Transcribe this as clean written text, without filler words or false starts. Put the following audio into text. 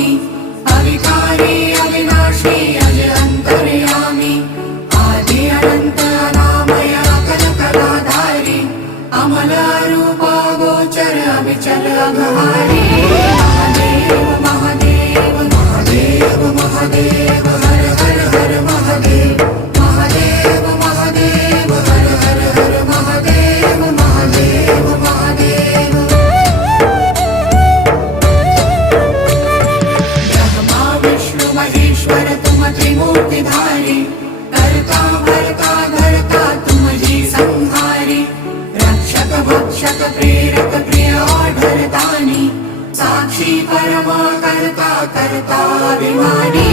स्वामी अविकारी अविनाशी अज अंतर्यामी आदि अनंत अनामय अकल कलाधारी अमल रूप गोचर अविचल अघहारी महादेव महादेव महादेव महादेव हर हर हर महादेव महादेव महादेव हर हर हर महादेव महादेव महादेव ब्रह्मा विष्णु महेश्वर तुम त्रिमूर्तिधारी कर्ता भर्ता धर्ता तुम जी संहारी रक्षक भक्षक प्रेरक प्रिय आढरतानी साक्षी परमा कर्ता कर्ता अभिमानी